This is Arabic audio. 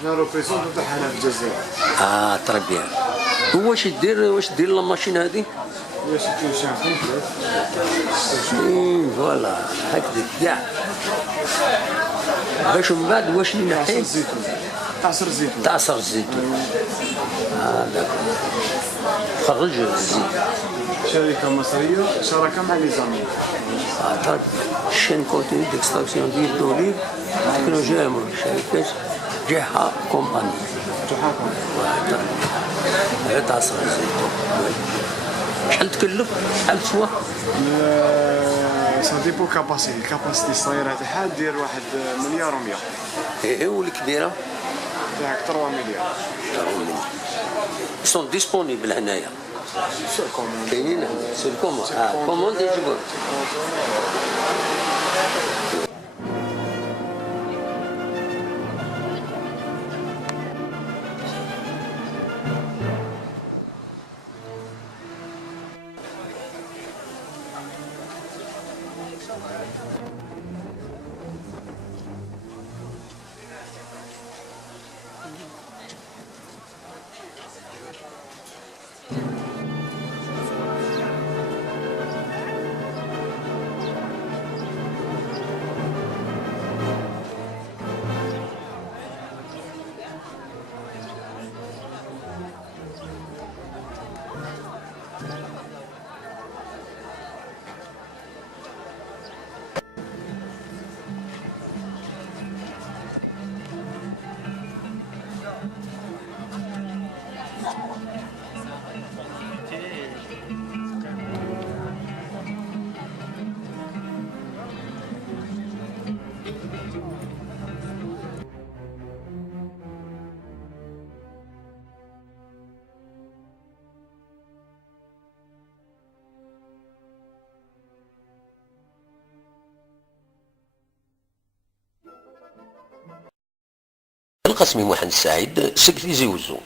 حنا روبريزونتون تاع هنا في الجزائر. تري بيان. واش دير لا ماشين هذه؟ هي سيتي شان كومبليت. فوالا هكذا كاع باش من بعد واش اللي نحي؟ تعصر الزيتون. تعصر الزيتون. داكور. خرج الزيت. شركة مصرية شراكة مع لي زامي. طيب الشين كونتيني ديكستراكسيون ديال دوليف تكنولوجيا شركة جهة كومباني. جهة كومباني. هذا تعصر الزيتون. شحال تكلف؟ شحال تسوى؟ سا ديبو كاباسيتي، الكاباسيتي الصغيرة تاعها دير 1,100,000,000. والكبيرة؟ تاعك 3 مليار. سون ديسبونيبل هنايا. كاينين سير كوموند. كوموند يجيبوه. القسمي محمد السعيد سكرتير وزو